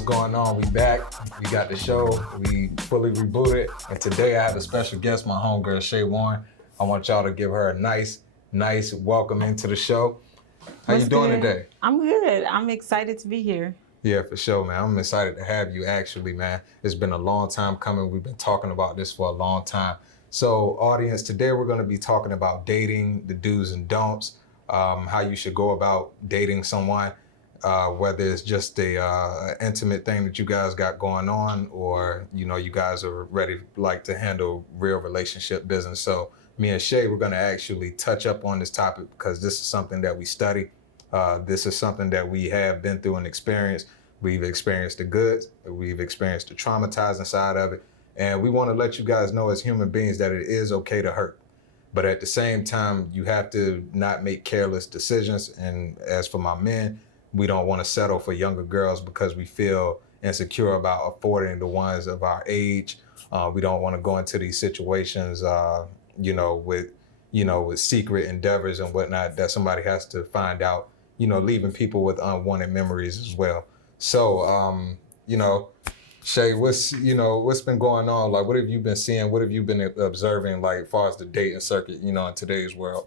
what's going on? We back. We got the show. We fully rebooted. And today I have a special guest, my homegirl, Shaye Warren. I want y'all to give her a nice welcome into the show. How you doing today? I'm good. I'm excited to be here. Yeah, for sure, man. I'm excited to have you, actually, man. It's been a long time coming. We've been talking about this for a long time. So, audience, today we're going to be talking about dating, the do's and don'ts, how you should go about dating someone, whether it's just a intimate thing that you guys got going on, or you guys are ready to handle real relationship business. So, me and Shaye, we're going to actually touch up on this topic because this is something that we study. This is something that we have been through and experienced. We've experienced the good, we've experienced the traumatizing side of it. And we want to let you guys know as human beings that it is okay to hurt. But at the same time, you have to not make careless decisions. And as for my men, we don't want to settle for younger girls because we feel insecure about affording the ones of our age. We don't want to go into these situations, with secret endeavors and whatnot that somebody has to find out, leaving people with unwanted memories as well. So, Shaye, what's been going on? Like, what have you been seeing? What have you been observing, like, as far as the dating circuit, in today's world?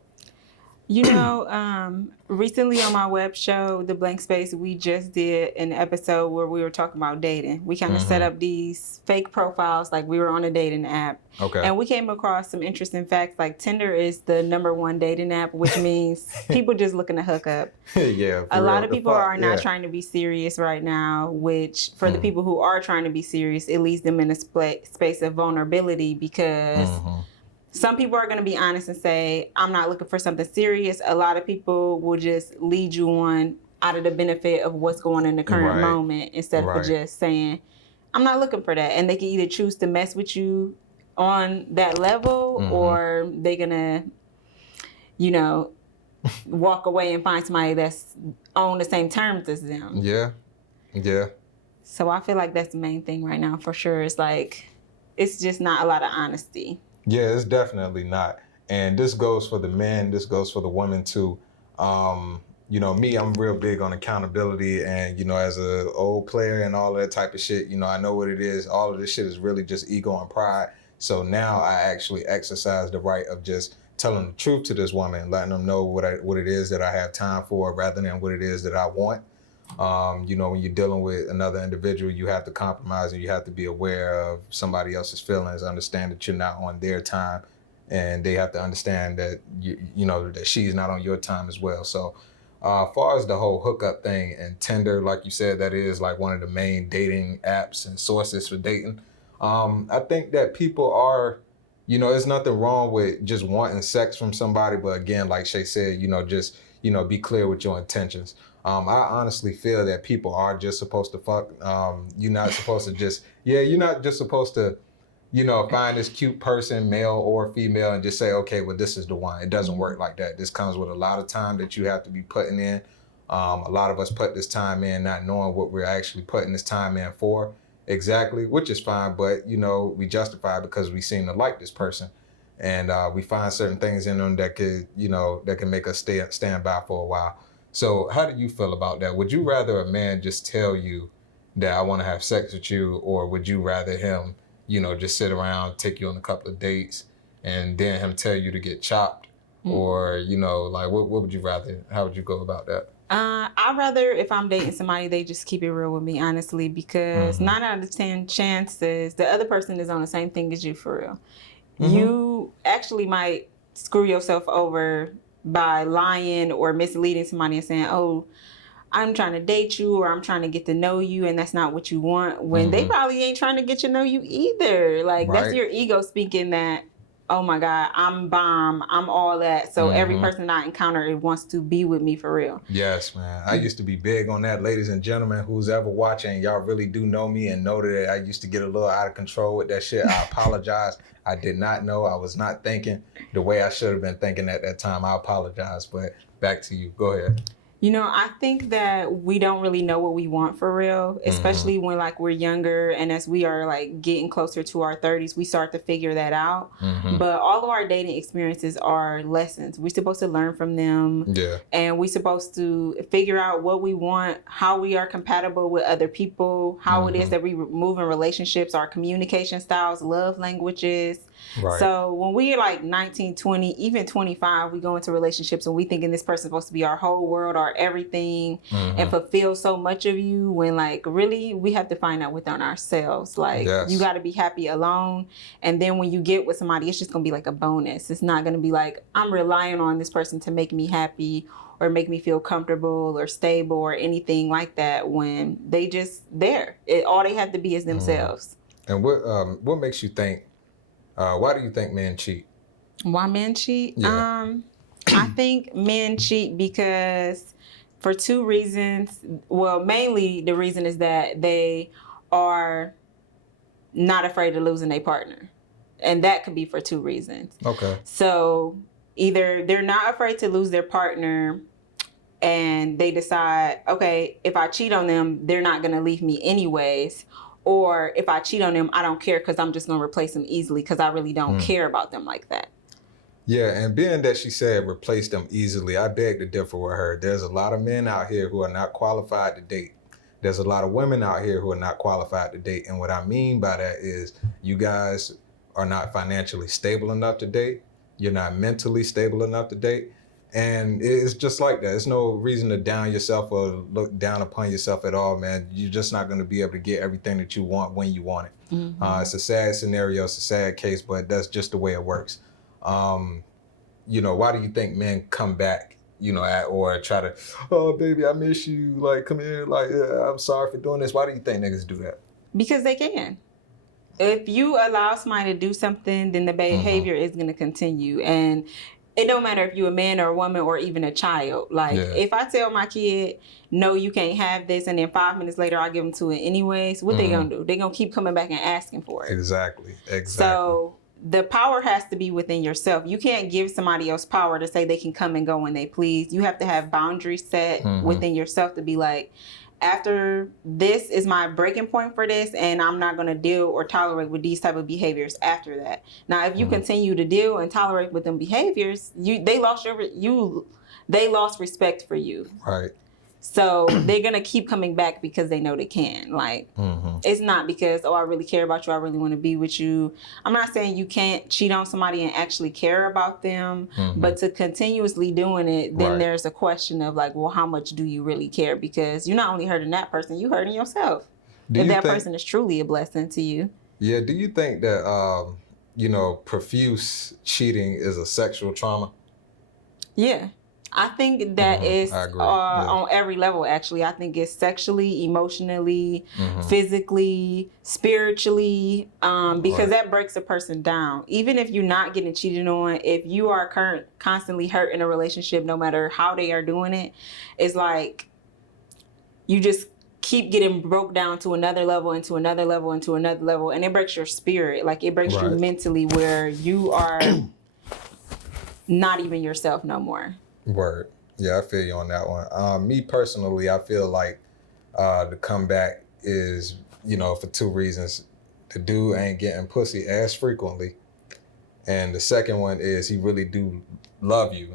Recently on my web show, The Blank Space, we just did an episode where we were talking about dating. We kind of set up these fake profiles like we were on a dating app. Okay. And we came across some interesting facts, like Tinder is the #1 dating app, which means people just looking to hook up. Yeah. A lot of people are not trying to be serious right now, which for the people who are trying to be serious, it leaves them in a space of vulnerability because some people are going to be honest and say, I'm not looking for something serious. A lot of people will just lead you on out of the benefit of what's going on in the current moment instead of just saying, I'm not looking for that. And they can either choose to mess with you on that level or they're going to, walk away and find somebody that's on the same terms as them. Yeah. Yeah. So I feel like that's the main thing right now for sure. It's like, it's just not a lot of honesty. Yeah, it's definitely not. And this goes for the men, this goes for the women too. Me, I'm real big on accountability and, as an old player and all of that type of shit, I know what it is. All of this shit is really just ego and pride. So now I actually exercise the right of just telling the truth to this woman, letting them know what it is that I have time for rather than what it is that I want. When you're dealing with another individual, you have to compromise and you have to be aware of somebody else's feelings, understand that you're not on their time, and they have to understand that that she's not on your time as well. So as far as the whole hookup thing and Tinder, like you said, that is like one of the main dating apps and sources for dating. I think that people are, there's nothing wrong with just wanting sex from somebody, but again, like Shaye said, just be clear with your intentions. I honestly feel that people are just supposed to fuck. You're not supposed to you're not just supposed to, find this cute person, male or female, and just say, okay, well, this is the one. It doesn't work like that. This comes with a lot of time that you have to be putting in. A lot of us put this time in not knowing what we're actually putting this time in for exactly, which is fine, but, we justify it because we seem to like this person. And we find certain things in them that could, that can make us stand by for a while. So how do you feel about that? Would you rather a man just tell you that I want to have sex with you, or would you rather him, just sit around, take you on a couple of dates, and then him tell you to get chopped? Or, what would you rather? How would you go about that? I'd rather, if I'm dating somebody, they just keep it real with me, honestly, because 9 out of 10 chances the other person is on the same thing as you for real. You actually might screw yourself over by lying or misleading somebody and saying, oh, I'm trying to date you or I'm trying to get to know you, and that's not what you want, when they probably ain't trying to get to know you either. Like, that's your ego speaking that, oh my God, I'm bomb, I'm all that. So every person I encounter wants to be with me for real. Yes, man. I used to be big on that. Ladies and gentlemen, who's ever watching, y'all really do know me and know that I used to get a little out of control with that shit. I apologize. I did not know. I was not thinking the way I should have been thinking at that time. I apologize, but back to you. Go ahead. I think that we don't really know what we want for real, especially when like we're younger, and as we are like getting closer to our 30s, we start to figure that out. But all of our dating experiences are lessons. We're supposed to learn from them. Yeah. And we're supposed to figure out what we want, how we are compatible with other people, how it is that we move in relationships, our communication styles, love languages. Right. So when we are like 19, 20, even 25, we go into relationships and we thinking this person's supposed to be our whole world, our everything, and fulfill so much of you, when like really we have to find out within ourselves. Like you got to be happy alone. And then when you get with somebody, it's just going to be like a bonus. It's not going to be like, I'm relying on this person to make me happy or make me feel comfortable or stable or anything like that, when they just there. All they have to be is themselves. And what makes you think, why do you think men cheat? Why men cheat? Yeah. I think men cheat because for two reasons. Well, mainly the reason is that they are not afraid of losing their partner. And that could be for two reasons. Okay. So either they're not afraid to lose their partner and they decide, okay, if I cheat on them, they're not going to leave me anyways. Or if I cheat on them, I don't care because I'm just going to replace them easily because I really don't care about them like that. Yeah, and being that she said replace them easily, I beg to differ with her. There's a lot of men out here who are not qualified to date. There's a lot of women out here who are not qualified to date. And what I mean by that is you guys are not financially stable enough to date. You're not mentally stable enough to date. And it's just like that. There's no reason to down yourself or look down upon yourself at all, man. You're just not going to be able to get everything that you want when you want it. It's a sad scenario. It's a sad case, but that's just the way it works. Why do you think men come back, or try to, oh, baby, I miss you. Like, come here. Like, I'm sorry for doing this. Why do you think niggas do that? Because they can. If you allow somebody to do something, then the behavior is going to continue. And it don't matter if you're a man or a woman or even a child. Like, if I tell my kid, no, you can't have this, and then 5 minutes later I give them to it anyways, what they going to do? They're going to keep coming back and asking for it. Exactly. So the power has to be within yourself. You can't give somebody else power to say they can come and go when they please. You have to have boundaries set within yourself to be like, after this is my breaking point for this, and I'm not going to deal or tolerate with these type of behaviors after that. Now, if you continue to deal and tolerate with them behaviors, they lost respect for you. Right. So they're going to keep coming back because they know they can. Like, it's not because, I really care about you, I really want to be with you. I'm not saying you can't cheat on somebody and actually care about them, but to continuously doing it, then there's a question of like, well, how much do you really care? Because you're not only hurting that person, you're hurting yourself. If that person is truly a blessing to you. Yeah. Do you think that, profuse cheating is a sexual trauma? Yeah. I think that is on every level, actually. I think it's sexually, emotionally, physically, spiritually, because that breaks a person down. Even if you're not getting cheated on, if you are constantly hurt in a relationship, no matter how they are doing it, it's like you just keep getting broke down to another level, and to another level, and to another level, and it breaks your spirit. Like, it breaks you mentally, where you are not even yourself no more. Word. Yeah, I feel you on that one. Me personally, I feel like the comeback is, for two reasons. The dude ain't getting pussy as frequently. And the second one is he really do love you.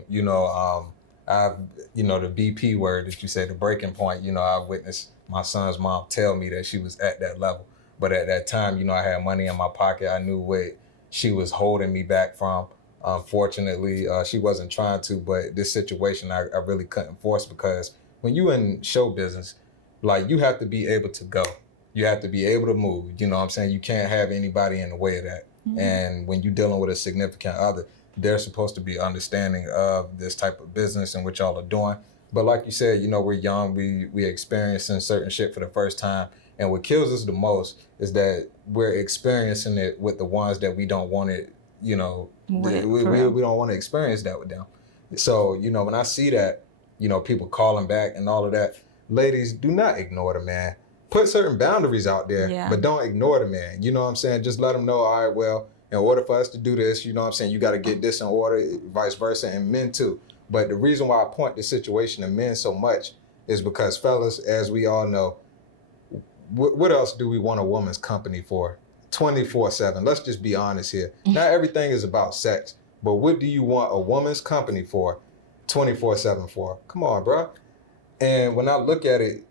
I've, the BP word that you say, the breaking point, I've witnessed my son's mom tell me that she was at that level. But at that time, I had money in my pocket. I knew what she was holding me back from. Unfortunately, she wasn't trying to, but this situation I really couldn't force, because when you in show business, like, you have to be able to go. You have to be able to move. You know what I'm saying? You can't have anybody in the way of that. And when you're dealing with a significant other, they're supposed to be understanding of this type of business and what y'all are doing. But like you said, we're young, we experiencing certain shit for the first time. And what kills us the most is that we're experiencing it with the ones that we don't want it, we don't want to experience that with them. So, when I see that, people calling back and all of that, ladies, do not ignore the man. Put certain boundaries out there, but don't ignore the man. You know what I'm saying? Just let them know, all right, well, in order for us to do this, you know what I'm saying, you got to get this in order, vice versa, and men too. But the reason why I point the situation to men so much is because, fellas, as we all know, what else do we want a woman's company for? 24/7. Let's just be honest here. Not everything is about sex, but what do you want a woman's company for 24/7 for? Come on, bro. And when I look at it,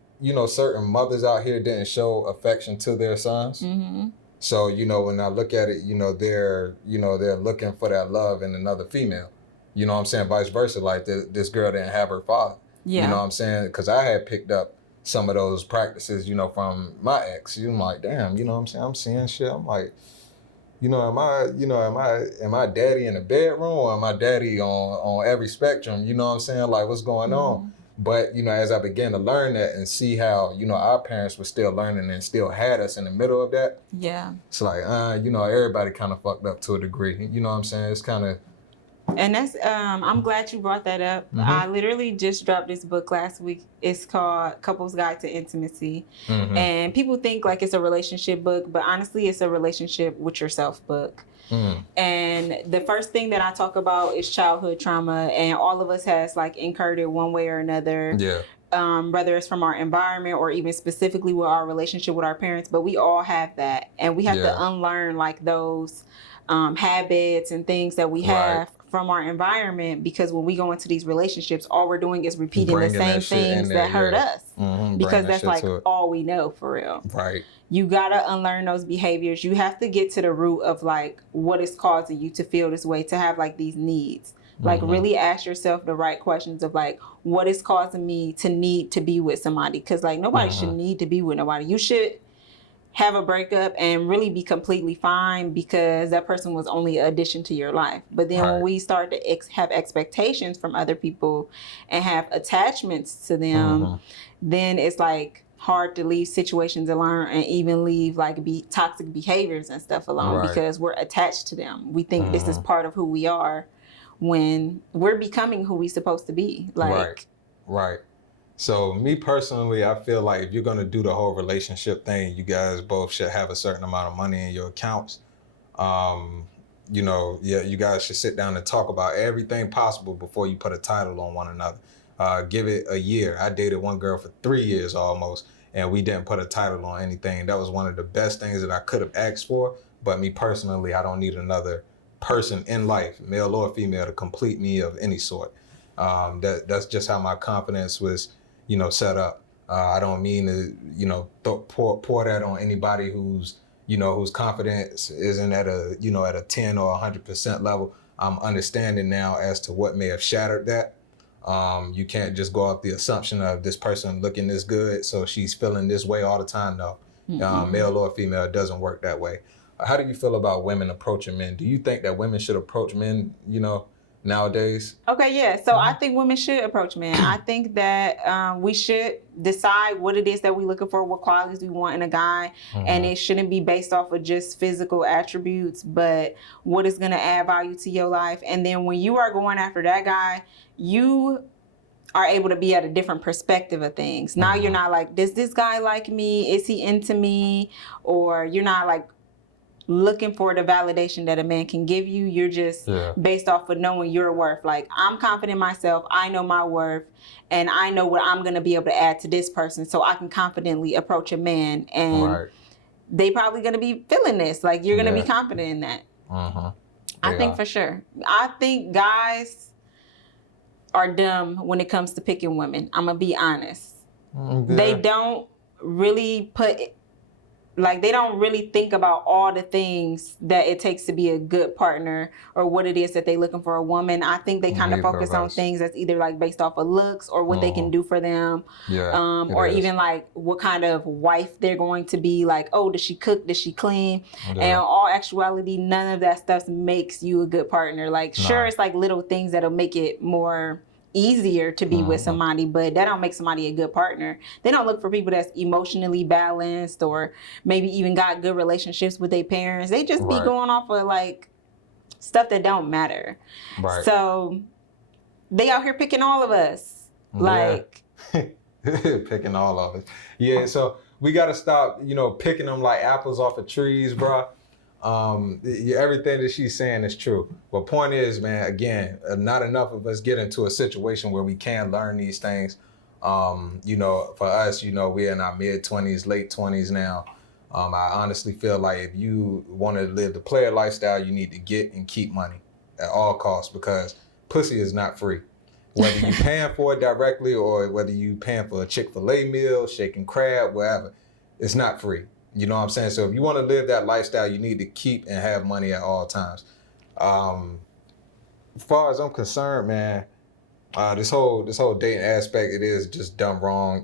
certain mothers out here didn't show affection to their sons. Mm-hmm. So, when I look at it, they're looking for that love in another female. You know what I'm saying? Vice versa. Like this girl didn't have her father. Yeah. You know what I'm saying? Because I had picked up some of those practices, from my ex. I'm like, damn, you know what I'm saying? I'm seeing shit. I'm like, am I daddy in the bedroom, or am I daddy on every spectrum? You know what I'm saying? Like, what's going on? But, as I began to learn that and see how, our parents were still learning and still had us in the middle of that. Yeah. It's like, everybody kind of fucked up to a degree. You know what I'm saying? It's kind of. And that's, I'm glad you brought that up. Mm-hmm. I literally just dropped this book last week. It's called Couple's Guide to Intimacy. Mm-hmm. And people think like it's a relationship book, but honestly, it's a relationship with yourself book. Mm. And the first thing that I talk about is childhood trauma, and all of us has like incurred it one way or another. Yeah. Whether it's from our environment or even specifically with our relationship with our parents, but we all have that, and we have to unlearn like those habits and things that we have from our environment, because when we go into these relationships, all we're doing is repeating the same things that hurt us, because that's like all we know for real. Right. You gotta unlearn those behaviors. You have to get to the root of like what is causing you to feel this way, to have like these needs. Like really ask yourself the right questions of like, what is causing me to need to be with somebody? Because like nobody should need to be with nobody. You should have a breakup and really be completely fine because that person was only an addition to your life. But then when we start to have expectations from other people and have attachments to them, then it's like hard to leave situations alone and even leave like toxic behaviors and stuff alone because we're attached to them. We think this is part of who we are when we're becoming who we're supposed to be. Like, right. So me personally, I feel like if you're going to do the whole relationship thing, you guys both should have a certain amount of money in your accounts. You guys should sit down and talk about everything possible before you put a title on one another. Give it a year. I dated one girl for 3 years almost, and we didn't put a title on anything. That was one of the best things that I could have asked for. But me personally, I don't need another person in life, male or female, to complete me of any sort. That's just how my confidence was, set up. I don't mean to, pour that on anybody whose confidence isn't at a 10 or 100% level. I'm understanding now as to what may have shattered that. You can't just go off the assumption of this person looking this good, so she's feeling this way all the time. No, male or female, it doesn't work that way. How do you feel about women approaching men? Do you think that women should approach men, nowadays? Okay, yeah. So I think women should approach men. I think that we should decide what it is that we're looking for, what qualities we want in a guy. And it shouldn't be based off of just physical attributes, but what is going to add value to your life. And then when you are going after that guy, you are able to be at a different perspective of things. Now you're not like, does this guy like me? Is he into me? Or you're not like looking for the validation that a man can give you. You're just based off of knowing your worth. Like, I'm confident in myself. I know my worth. And I know what I'm going to be able to add to this person. So I can confidently approach a man. And they probably going to be feeling this. Like, you're going to be confident in that. I think for sure. I think guys are dumb when it comes to picking women. I'm going to be honest. They don't really they don't really think about all the things that it takes to be a good partner or what it is that they're looking for a woman. I think they kind of focus on things that's either like based off of looks or what they can do for them. Or even like what kind of wife they're going to be. Like, oh, does she cook? Does she clean? And in all actuality, none of that stuff makes you a good partner. Like, sure, it's like little things that'll make it more easier to be with somebody, but that don't make somebody a good partner. They don't look for people that's emotionally balanced or maybe even got good relationships with their parents. They just be going off of like stuff that don't matter. So they out here picking all of us. Like picking all of us. Yeah, so we got to stop, picking them like apples off of trees, bro. Everything that she's saying is true. But point is, man, again, not enough of us get into a situation where we can learn these things. For us, we're in our mid-20s, late 20s now. I honestly feel like if you want to live the player lifestyle, you need to get and keep money at all costs, because pussy is not free. Whether you paying for it directly or whether you paying for a Chick-fil-A meal, shaking crab, wherever, it's not free. You know what I'm saying? So if you want to live that lifestyle, you need to keep and have money at all times. As far as I'm concerned, man, this whole dating aspect, it is just dumb wrong.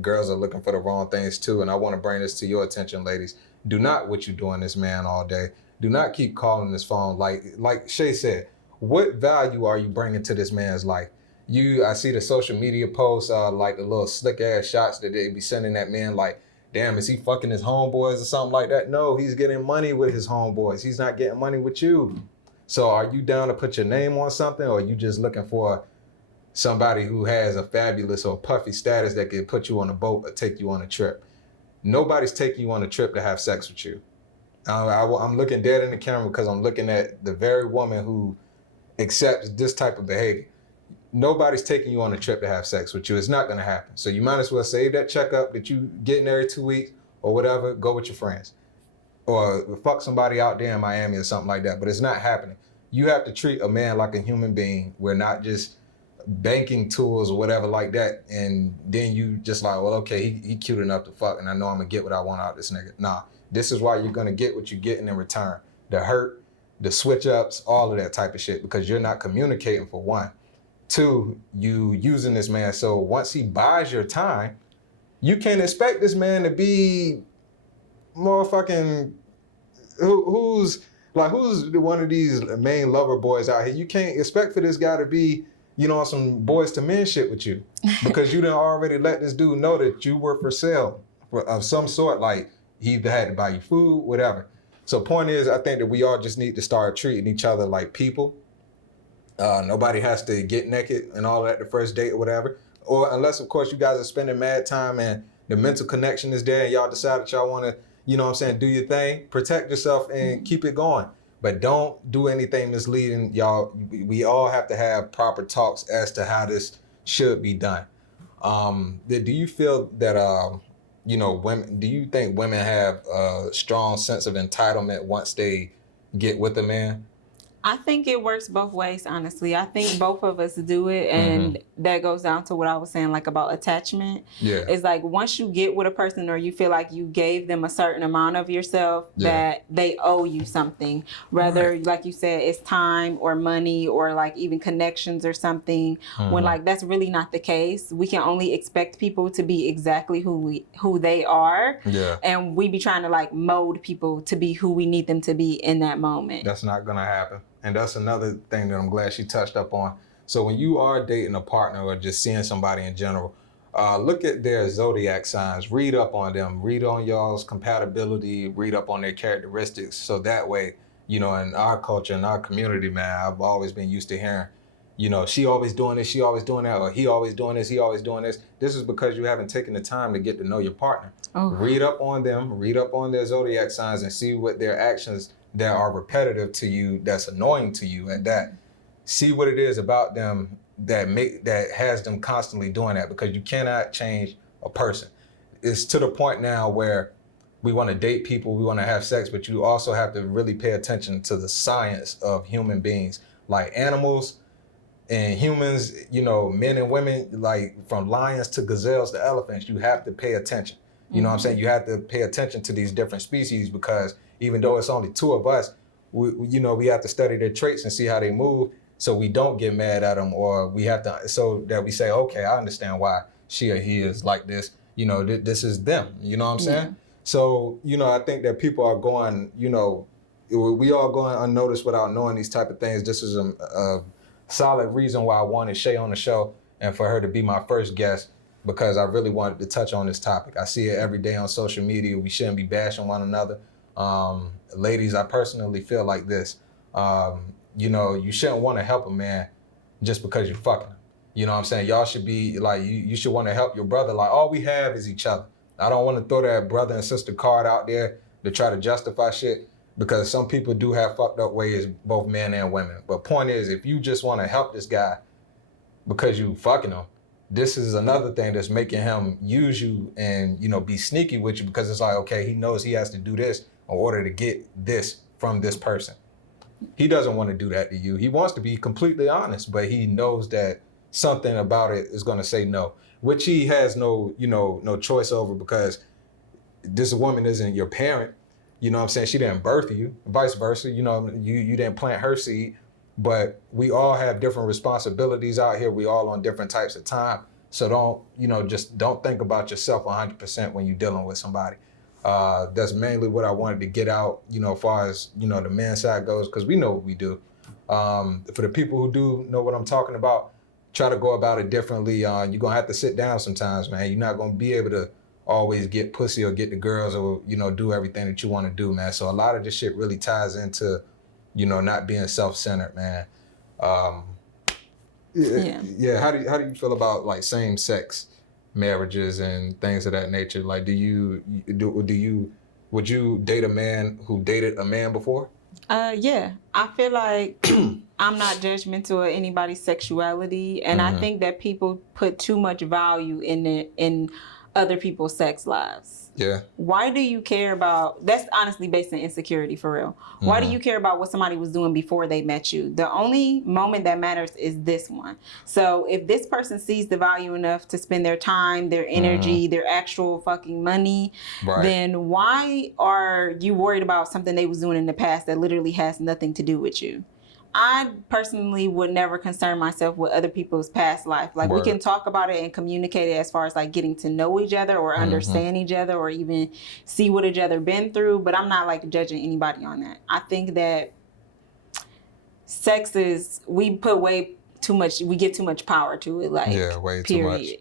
Girls are looking for the wrong things too. And I want to bring this to your attention, ladies. Do not what you doing this man all day. Do not keep calling this phone. Like Shaye said, what value are you bringing to this man's life? I see the social media posts, like the little slick ass shots that they be sending that man, like, damn, is he fucking his homeboys or something like that? No, he's getting money with his homeboys. He's not getting money with you. So are you down to put your name on something, or are you just looking for somebody who has a fabulous or puffy status that can put you on a boat or take you on a trip? Nobody's taking you on a trip to have sex with you. I'm looking dead in the camera because I'm looking at the very woman who accepts this type of behavior. Nobody's taking you on a trip to have sex with you. It's not going to happen. So you might as well save that checkup that you getting every 2 weeks or whatever. Go with your friends, or fuck somebody out there in Miami or something like that. But it's not happening. You have to treat a man like a human being. We're not just banking tools or whatever like that. And then you just like, well, okay, he cute enough to fuck, and I know I'm gonna get what I want out of this nigga. Nah, this is why you're gonna get what you're getting in return. The hurt, the switch ups, all of that type of shit, because you're not communicating, for one. Two, you using this man. So once he buys your time, you can't expect this man to be motherfucking who's one of these main lover boys out here. You can't expect for this guy to be, on some boys to men shit with you, because you done already let this dude know that you were for sale of some sort. Like, he either had to buy you food, whatever. So point is, I think that we all just need to start treating each other like people. Nobody has to get naked and all that the first date or whatever. Or unless, of course, you guys are spending mad time and the mental connection is there and y'all decide that y'all want to, do your thing. Protect yourself and keep it going. But don't do anything misleading. Y'all, we all have to have proper talks as to how this should be done. Do you feel that, women, do you think women have a strong sense of entitlement once they get with a man? I think it works both ways, honestly. I think both of us do it, and that goes down to what I was saying, like, about attachment. Yeah. It's like, once you get with a person, or you feel like you gave them a certain amount of yourself, that they owe you something. Whether, like you said, it's time or money or, like, even connections or something. When, like, that's really not the case. We can only expect people to be exactly who they are. Yeah. And we be trying to, like, mold people to be who we need them to be in that moment. That's not gonna happen. And that's another thing that I'm glad she touched up on. So when you are dating a partner or just seeing somebody in general, look at their zodiac signs, read up on them, read on y'all's compatibility, read up on their characteristics. So that way, in our culture, in our community, man, I've always been used to hearing, she always doing this, she always doing that, or he always doing this, he always doing this. This is because you haven't taken the time to get to know your partner. Oh. Read up on them, read up on their zodiac signs, and see what their actions that are repetitive to you, that's annoying to you, and that see what it is about them that has them constantly doing that, because you cannot change a person. It's to the point now where we want to date people, we want to have sex, but you also have to really pay attention to the science of human beings, like animals and humans, men and women, like from lions to gazelles to elephants. You have to pay attention. You know what I'm saying? You have to pay attention to these different species, because even though it's only two of us, we have to study their traits and see how they move, so we don't get mad at them, or we have to, so that we say, okay, I understand why she or he is like this. This is them. You know what I'm saying? Yeah. So, I think that people are going, we all going unnoticed without knowing these type of things. This is a solid reason why I wanted Shaye on the show and for her to be my first guest, because I really wanted to touch on this topic. I see it every day on social media. We shouldn't be bashing one another. Ladies, I personally feel like this. You shouldn't want to help a man just because you're fucking him. You know what I'm saying? Y'all should be like, you should want to help your brother. Like, all we have is each other. I don't want to throw that brother and sister card out there to try to justify shit, because some people do have fucked up ways, both men and women. But point is, if you just want to help this guy because you fucking him, this is another thing that's making him use you and, you know, be sneaky with you, because it's like, okay, he knows he has to do this in order to get this from this person. He doesn't want to do that to you. He wants to be completely honest, but he knows that something about it is going to say no, which he has no choice over, because this woman isn't your parent. You know what I'm saying? She didn't birth you, vice versa. You know, you didn't plant her seed, but we all have different responsibilities out here. We all on different types of time. So just don't think about yourself 100% when you're dealing with somebody. That's mainly what I wanted to get out, as far as, the men's side goes, because we know what we do. For the people who do know what I'm talking about, try to go about it differently. You're going to have to sit down sometimes, man. You're not going to be able to always get pussy or get the girls or, do everything that you want to do, man. So a lot of this shit really ties into, not being self-centered, man. Yeah. How do you feel about like same-sex marriages and things of that nature? Like, would you date a man who dated a man before? Yeah, I feel like I'm not judgmental of anybody's sexuality, and I think that people put too much value in other people's sex lives. Yeah. Why do you care about? That's honestly based on insecurity, for real. Why do you care about what somebody was doing before they met you? The only moment that matters is this one. So if this person sees the value enough to spend their time, their energy, their actual fucking money, then why are you worried about something they was doing in the past that literally has nothing to do with you? I personally would never concern myself with other people's past life. Like, we can talk about it and communicate it as far as like getting to know each other or understand each other or even see what each other been through. But I'm not like judging anybody on that. I think that sex is, we put way too much, we get too much power to it. Like, way period.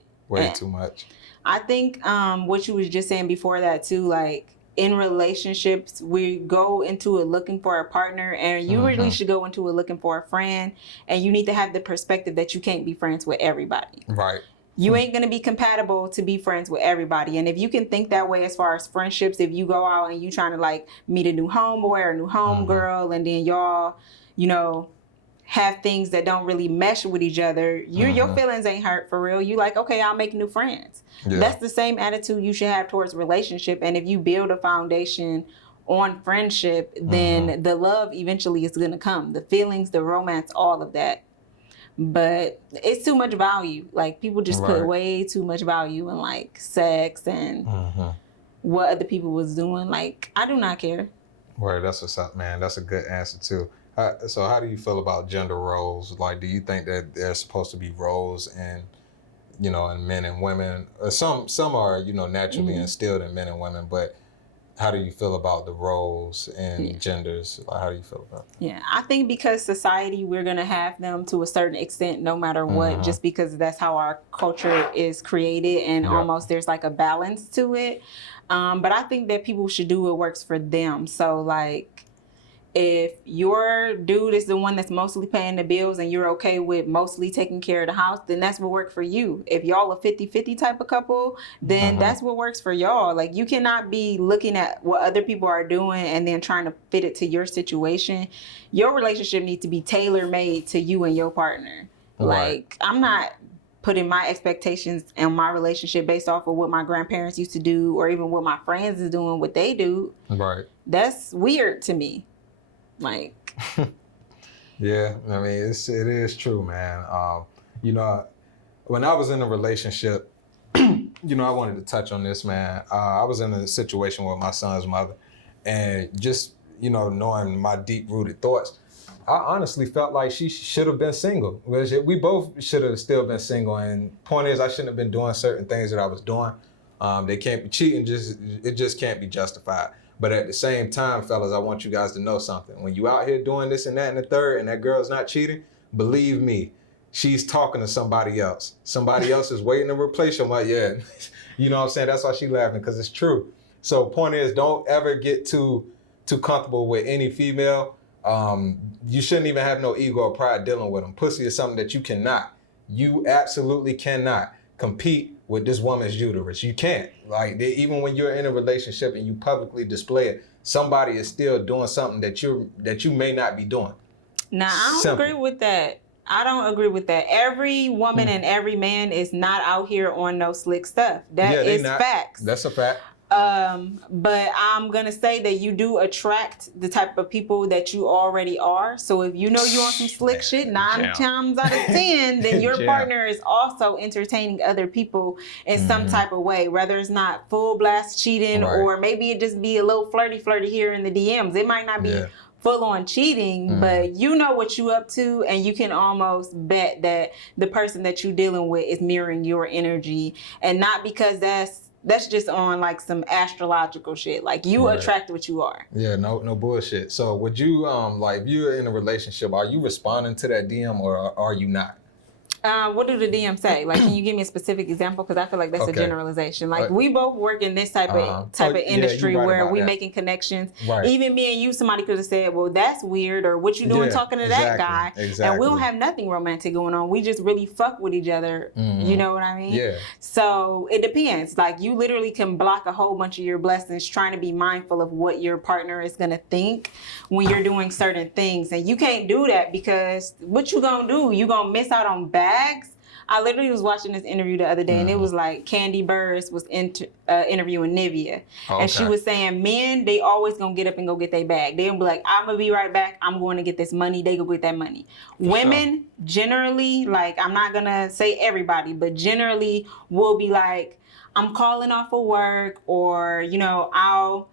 Too much. I think what you was just saying before that too, like, in relationships, we go into it looking for a partner, and you really should go into it looking for a friend, and you need to have the perspective that you can't be friends with everybody. Right. You ain't going to be compatible to be friends with everybody. And if you can think that way as far as friendships, if you go out and you trying to like meet a new homeboy or a new homegirl, and then y'all, have things that don't really mesh with each other, your feelings ain't hurt for real. You like, okay, I'll make new friends. Yeah. That's the same attitude you should have towards relationship. And if you build a foundation on friendship, then the love eventually is going to come. The feelings, the romance, all of that. But it's too much value. Like, people just put way too much value in like sex and what other people was doing. Like, I do not care. Word, that's what's up, man. That's a good answer too. So how do you feel about gender roles? Like, do you think that there's supposed to be roles in men and women? Some are, naturally instilled in men and women, but how do you feel about the roles and genders? Like, how do you feel about that? Yeah, I think because society, we're going to have them to a certain extent, no matter what, just because that's how our culture is created, and almost there's like a balance to it. But I think that people should do what works for them. So like, if your dude is the one that's mostly paying the bills and you're okay with mostly taking care of the house, then that's what works for you. If y'all a 50-50 type of couple, then that's what works for y'all. Like, you cannot be looking at what other people are doing and then trying to fit it to your situation. Your relationship needs to be tailor-made to you and your partner. Like, I'm not putting my expectations in my relationship based off of what my grandparents used to do, or even what my friends is doing, what they do. Right. That's weird to me. Like, yeah, I mean, it is true, man. When I was in a relationship, I wanted to touch on this, man. I was in a situation with my son's mother, and just, knowing my deep-rooted thoughts, I honestly felt like she should have been single. We both should have still been single, and point is, I shouldn't have been doing certain things that I was doing. They can't be cheating, it just can't be justified. But at the same time, fellas, I want you guys to know something. When you out here doing this and that and the third, and that girl's not cheating, believe me, she's talking to somebody else. Somebody else is waiting to replace you. I'm like, yeah, you know what I'm saying? That's why she's laughing, because it's true. So point is, don't ever get too comfortable with any female. You shouldn't even have no ego or pride dealing with them. Pussy is something that you cannot. You absolutely cannot compete with this woman's uterus. You can't. Like, even when you're in a relationship and you publicly display it, somebody is still doing something that you may not be doing. Now, I don't agree with that. I don't agree with that. Every woman and every man is not out here on no slick stuff. That is facts. That's a fact. But I'm going to say that you do attract the type of people that you already are. So if you know you're on some slick shit 9 times out of 10, then your partner is also entertaining other people in some type of way, whether it's not full blast cheating or maybe it just be a little flirty here in the DMs. It might not be full on cheating, but you know what you up to, and you can almost bet that the person that you're dealing with is mirroring your energy, and not because that's just on like some astrological shit. Like you attract what you are. Yeah, no bullshit. So would you like if you're in a relationship, are you responding to that DM or are you not? What do the DM say? Like, can you give me a specific example? Because I feel like that's a generalization. Like, we both work in this type of industry where we making connections. Right. Even me and you, somebody could have said, well, that's weird, or what you doing talking to that guy? Exactly. And we don't have nothing romantic going on. We just really fuck with each other. You know what I mean? Yeah. So it depends. Like, you literally can block a whole bunch of your blessings trying to be mindful of what your partner is going to think when you're doing certain things. And you can't do that because what you going to do? You going to miss out on bags. I literally was watching this interview the other day, and it was like Candy Burrs was interviewing Nivea, and she was saying men, they always gonna get up and go get their bag. They gonna be like, I'm gonna be right back. I'm going to get this money. They go get that money. Women generally, like, I'm not gonna say everybody, but generally will be like, I'm calling off of work, or I'll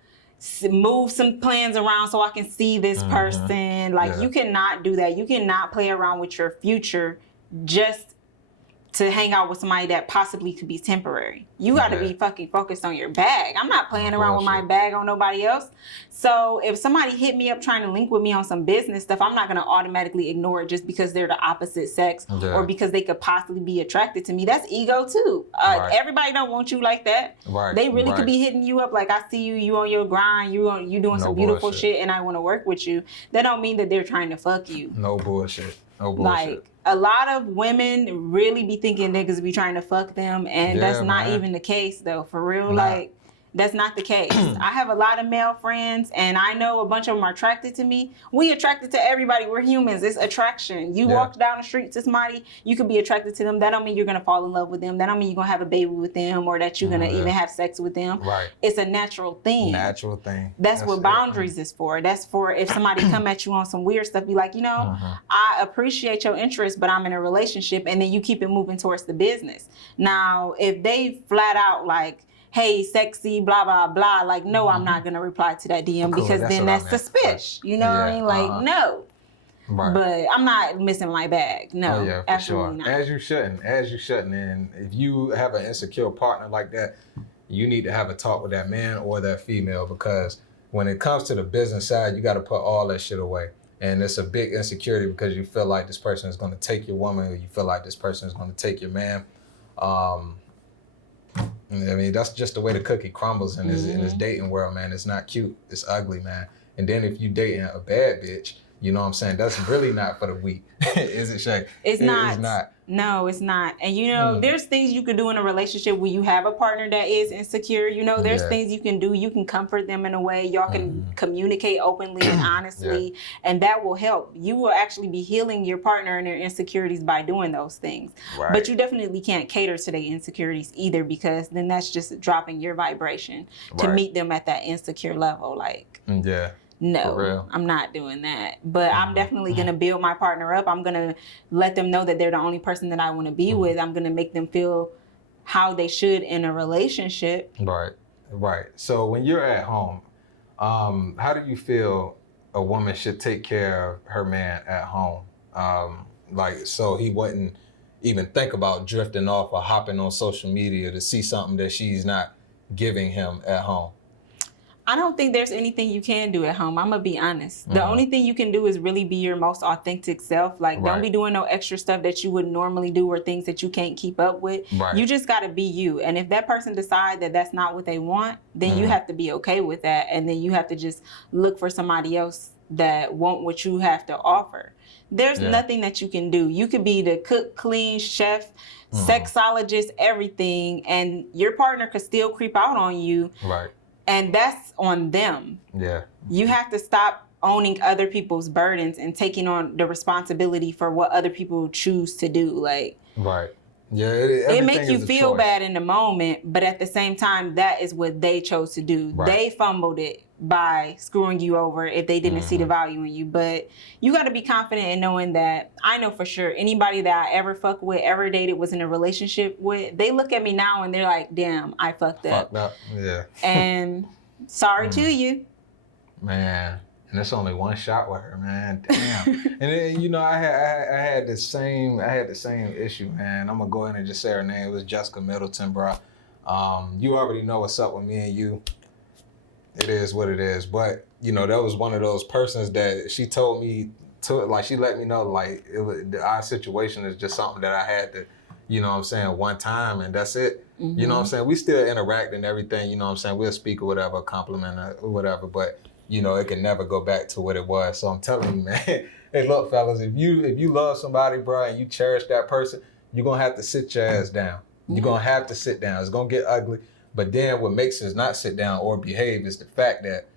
move some plans around so I can see this person. Like, you cannot do that. You cannot play around with your future just to hang out with somebody that possibly could be temporary. You got to be fucking focused on your bag. I'm not playing around with my bag on nobody else. So if somebody hit me up trying to link with me on some business stuff, I'm not going to automatically ignore it just because they're the opposite sex or because they could possibly be attracted to me. That's ego too. Everybody don't want you like that. They really could be hitting you up like, I see you on your grind, you doing some beautiful shit, and I want to work with you. That don't mean that they're trying to fuck you. No bullshit. Like, a lot of women really be thinking niggas be trying to fuck them, and that's not even the case, though. For real, like, that's not the case. I have a lot of male friends, and I know a bunch of them are attracted to me. We attracted to everybody. We're humans. It's attraction. You walk down the street to somebody, you could be attracted to them. That don't mean you're going to fall in love with them. That don't mean you're going to have a baby with them, or that you're going to even have sex with them. It's a natural thing. That's what boundaries is for. That's for if somebody come at you on some weird stuff, be like, I appreciate your interest, but I'm in a relationship, and then you keep it moving towards the business. Now, if they flat out like, hey, sexy, blah, blah, blah. Like, no, I'm not going to reply to that DM because then that's suspicious. You know what I mean? Like, no. But I'm not missing my bag. No, absolutely not. As you shouldn't. And if you have an insecure partner like that, you need to have a talk with that man or that female, because when it comes to the business side, you got to put all that shit away. And it's a big insecurity because you feel like this person is going to take your woman, or you feel like this person is going to take your man. I mean, that's just the way the cookie crumbles in this dating world, man. It's not cute. It's ugly, man. And then if you dating a bad bitch, you know what I'm saying? That's really not for the weak. Is it, Shaye? It's not. No, it's not. And there's things you can do in a relationship when you have a partner that is insecure. There's things you can do. You can comfort them in a way. Y'all can communicate openly and honestly, and that will help. You will actually be healing your partner and their insecurities by doing those things. But you definitely can't cater to their insecurities either, because then that's just dropping your vibration to meet them at that insecure level. Like, no, I'm not doing that. But I'm definitely going to build my partner up. I'm going to let them know that they're the only person that I want to be with. I'm going to make them feel how they should in a relationship. Right. So when you're at home, how do you feel a woman should take care of her man at home? Like, so he wouldn't even think about drifting off or hopping on social media to see something that she's not giving him at home. I don't think there's anything you can do at home. I'm going to be honest. The only thing you can do is really be your most authentic self. Like, don't be doing no extra stuff that you wouldn't normally do or things that you can't keep up with. You just got to be you. And if that person decides that that's not what they want, then you have to be okay with that. And then you have to just look for somebody else that want what you have to offer. There's nothing that you can do. You could be the cook, clean, chef, sexologist, everything, and your partner could still creep out on you. Right. And that's on them. Yeah. You have to stop owning other people's burdens and taking on the responsibility for what other people choose to do. Like, right. Yeah, it makes you feel bad in the moment, but at the same time, that is what they chose to do. Right. They fumbled it by screwing you over if they didn't see the value in you. But you got to be confident in knowing that I know for sure anybody that I ever fucked with, ever dated, was in a relationship with, they look at me now and they're like, damn, I fucked up. Yeah. And sorry to you. Man. And it's only one shot with her, man. Damn. And then, you know, I had the same issue, man. I'm gonna go ahead and just say her name. It was Jessica Middleton, bro. You already know what's up with me and you. It is what it is. But, you know, that was one of those persons that she told me she let me know, like, our situation is just something that I had to, you know what I'm saying, one time, and that's it. You know what I'm saying? We still interact and everything, you know what I'm saying? We'll speak or whatever, compliment or whatever, but you know, it can never go back to what it was. So I'm telling you, man, hey, look, fellas, if you love somebody, bro, and you cherish that person, you're going to have to sit your ass down. You're going to have to sit down. It's going to get ugly. But then what makes us not sit down or behave is the fact that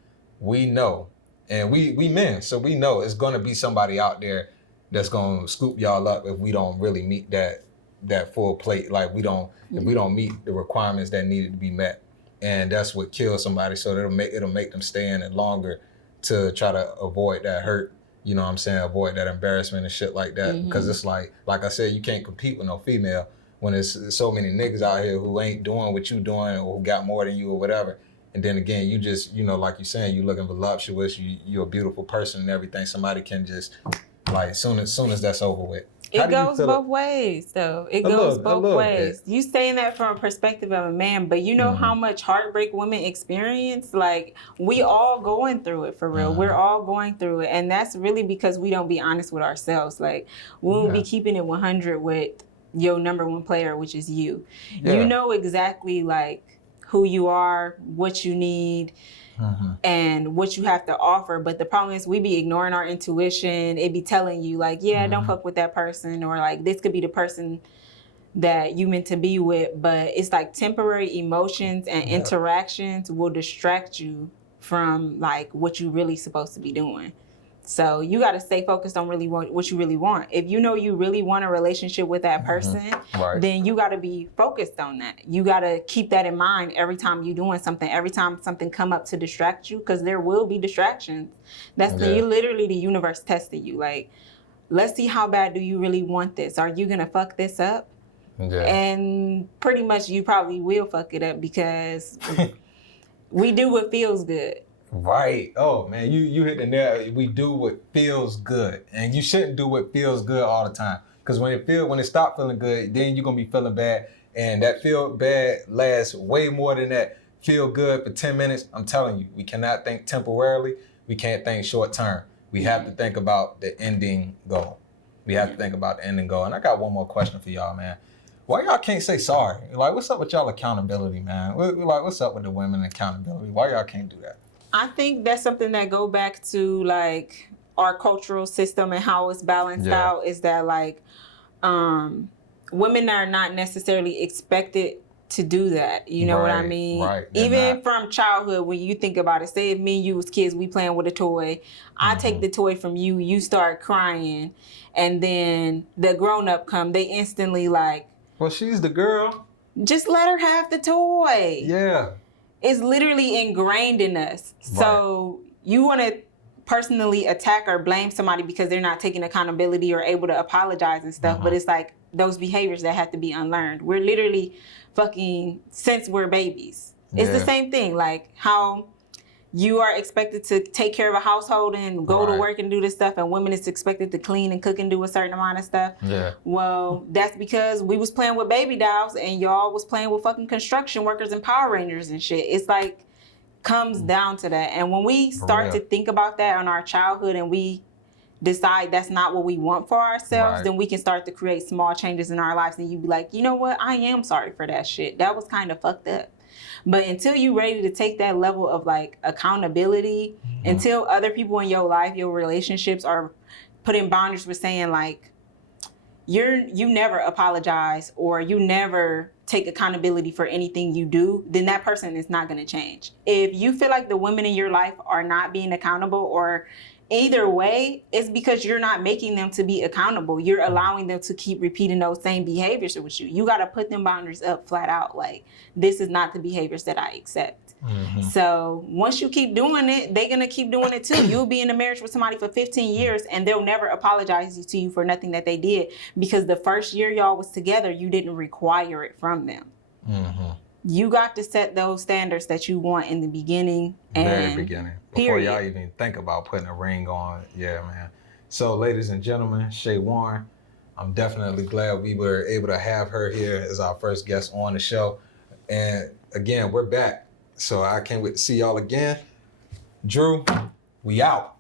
we know, and we men, so we know it's going to be somebody out there that's going to scoop y'all up if we don't really meet that full plate. Like if we don't meet the requirements that needed to be met. And that's what kills somebody. So it'll make them stay in it longer to try to avoid that hurt. You know what I'm saying? Avoid that embarrassment and shit like that. Because it's like I said, you can't compete with no female when there's so many niggas out here who ain't doing what you doing or who got more than you or whatever. And then again, you just, you know, like you're saying, you looking voluptuous, you're a beautiful person and everything. Somebody can just, like, soon as that's over with. It goes both ways, though. It goes both ways. You saying that from a perspective of a man, but you know how much heartbreak women experience? Like, we all going through it, for real. We're all going through it. And that's really because we don't be honest with ourselves. Like, we will be keeping it 100 with your number one player, which is you. Yeah. You know exactly, like, who you are, what you need, and what you have to offer. But the problem is we be ignoring our intuition. It be telling you, like, yeah, don't fuck with that person, or like, this could be the person that you meant to be with. But it's like temporary emotions and interactions will distract you from like what you really supposed to be doing. So you got to stay focused on what you really want. If you know you really want a relationship with that person, then you got to be focused on that. You got to keep that in mind every time you're doing something, every time something come up to distract you, because there will be distractions. That's literally the universe testing you. Like, let's see how bad do you really want this? Are you going to fuck this up? Yeah. And pretty much you probably will fuck it up because we do what feels good. Right. Oh man, you hit the nail. We do what feels good, and you shouldn't do what feels good all the time. Because when it stop feeling good, then you're gonna be feeling bad, and that feel bad lasts way more than that feel good for 10 minutes. I'm telling you, we cannot think temporarily. We can't think short term. We have to think about the ending goal. We have to think about the ending goal. And I got one more question for y'all, man. Why y'all can't say sorry? Like, what's up with y'all accountability, man? Like, what's up with the women accountability? Why y'all can't do that? I think that's something that go back to like our cultural system and how it's balanced out, is that like women are not necessarily expected to do that. You know what I mean? Right. Even from childhood, when you think about it, say if me and you was kids, we playing with a toy, I take the toy from you, you start crying, and then the grown up come, they instantly like, well, she's the girl. Just let her have the toy. Yeah. It's literally ingrained in us. So you want to personally attack or blame somebody because they're not taking accountability or able to apologize and stuff. But it's like those behaviors that have to be unlearned. We're literally fucking since we're babies. It's the same thing. Like how you are expected to take care of a household and go to work and do this stuff, and women is expected to clean and cook and do a certain amount of stuff. Yeah. Well, that's because we was playing with baby dolls and y'all was playing with fucking construction workers and Power Rangers and shit. It's like comes down to that. And when we start to think about that in our childhood and we decide that's not what we want for ourselves, then we can start to create small changes in our lives, and you be like, you know what? I am sorry for that shit. That was kind of fucked up. But until you're ready to take that level of like accountability, until other people in your life, your relationships are putting boundaries with saying like, you never apologize or you never take accountability for anything you do, then that person is not going to change. If you feel like the women in your life are not being accountable, or either way, it's because you're not making them to be accountable. You're allowing them to keep repeating those same behaviors with you. You got to put them boundaries up flat out. Like, this is not the behaviors that I accept. So once you keep doing it, they're going to keep doing it too. You'll be in a marriage with somebody for 15 years and they'll never apologize to you for nothing that they did, because the first year y'all was together, you didn't require it from them. You got to set those standards that you want in the beginning. Very beginning. Before period. y'all even think about putting a ring on. Yeah, man. So ladies and gentlemen, Shaye Warren, I'm definitely glad we were able to have her here as our first guest on the show. And again, we're back. So I can't wait to see y'all again. Drew, we out.